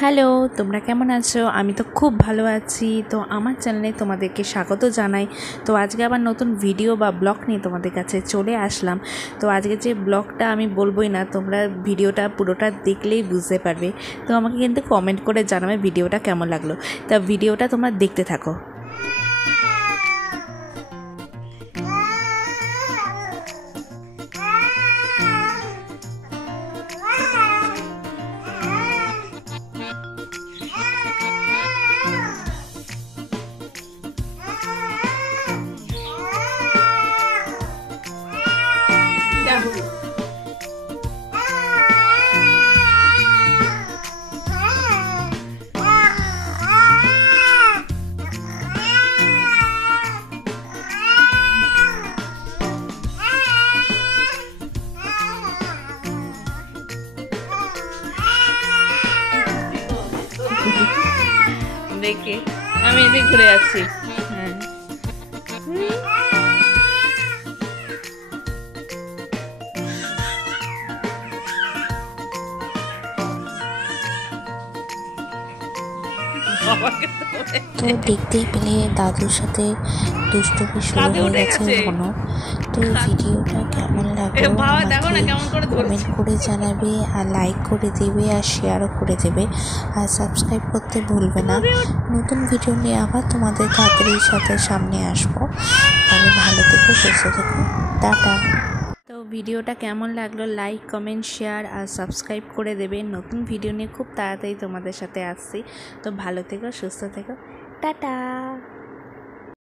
Hello, তোমরা কেমন আছো? আমি তো খুব ভালো আছি। তো আমার চ্যানেলে তোমাদেরকে স্বাগত জানাই। তো আজকে আবার নতুন ভিডিও বা ব্লগ নিয়ে তোমাদের কাছে চলে আসলাম। তো আজকে যে ব্লগটা আমি বলবোই না, তোমরা ভিডিওটা পুরোটা দেখলেই বুঝতে পারবে। তো আমাকে কিন্তু কমেন্ট করে জানাবে ভিডিওটা কেমন লাগলো। তা ভিডিওটা তোমরা দেখতে থাকো। দেখে আমি এদিকে ঘুরে যাচ্ছি। তো দেখতেই পেলে দাদুর সাথে দুষ্টুমি শুরু হয়ে গেছে এখনো। তো ভিডিওটা কেমন লাগলো আমাকে কমেন্ট করে জানাবে, আর লাইক করে দেবে, আর শেয়ারও করে দেবে, আর সাবস্ক্রাইব করতে ভুলবে না। নতুন ভিডিও নিয়ে আবার তোমাদের তাড়াতাড়ি সাথে সামনে আসবো। তাহলে ভালো থেকো, সুস্থ থেকো, টাটা। তো ভিডিওটা কেমন লাগলো লাইক কমেন্ট শেয়ার আর সাবস্ক্রাইব করে দেবে। নতুন ভিডিও নিয়ে খুব তাড়াতাড়ি তোমাদের সাথে আসছি। তো ভালো থেকো, সুস্থ থেকো, টাটা।